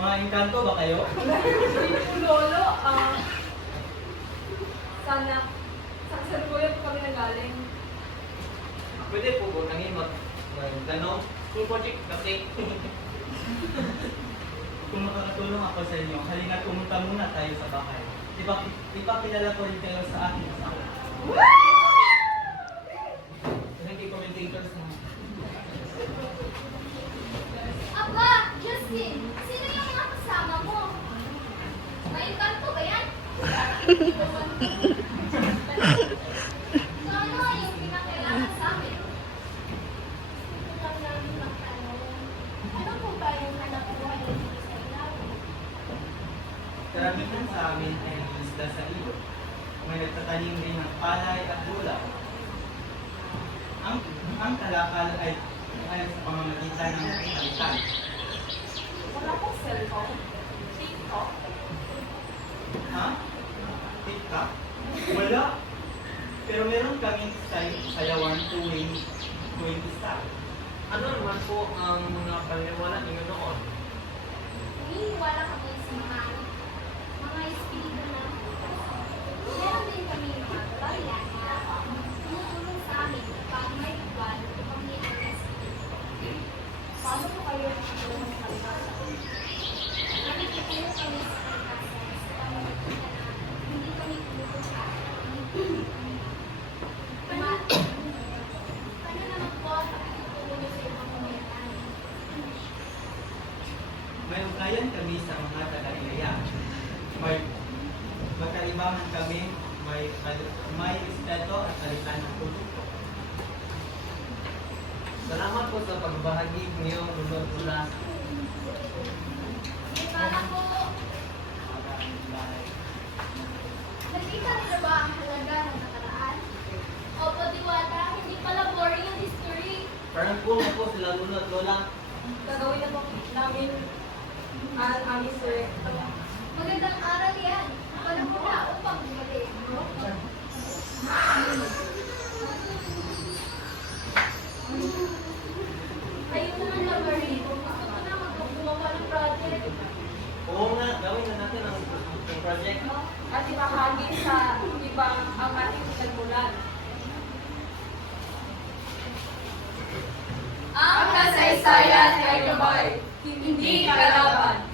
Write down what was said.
Mga engkanto ba kayo? Lolo, sana sa Salbuya po kami nagaling. Pwede po po nangin magtanong. School project kasi. Kung makakatulong ako sa inyo, halina pumunta muna tayo sa bahay. Ipakilala ko rin kayo sa aking asawa. Thank you, commentators na. Aba, Justin, sino yung mga kasama mo? May kanto ba yan? So ano yung pinakailangan sa amin? Gusto lang namin magtanong. Ano po ba yung hanap buhay dito sa ilalim? Karamihan sa amin ay isla sa ilog. May nagtatanim rin ng palay at gulay. Ang kalakal ay sa pamamagitan ng kalitan. Wala pong cellphone. TikTok. Ha? TikTok? Wala. Pero meron kaming sayawan tuwing start. Ano naman po ang mga paniniwala ninyo noon? Naniniwala kami sa mga espiritu na meron din kami mga kabayan na tumutulong sa amin kapag may ritual o kami ang espiritu. Paano po kayo nakatulong sa kalikasan? Nakikitulong kami sa kalikasan sa pamamagitan na hindi kami tumutuka. Ano naman po ang pakikitulong sa ibang pamilya? May ugnayan kami sa mga taga-Ilaya. Magkaibahan kami, may respeto at kalitan ng produkto. Salamat po sa pagbahagi niyo mula. Para po, nakita niyo ba ang halaga ng nakaraan? Opo, Diwata, hindi pala boring yung history. Parang cool na po sila lolo at lola. Gagawin na po namin ang aming sir. Magandang aral yan. Paano mo na upang bumalik? Ayun naman na, Marie. Gusto ko na magpapagawa ng project. Oo nga, gawin na natin ang project. At ibahagi sa ibang ang ating pinagmulan. Ang Kasaysayan ay gabay, hindi kalaban.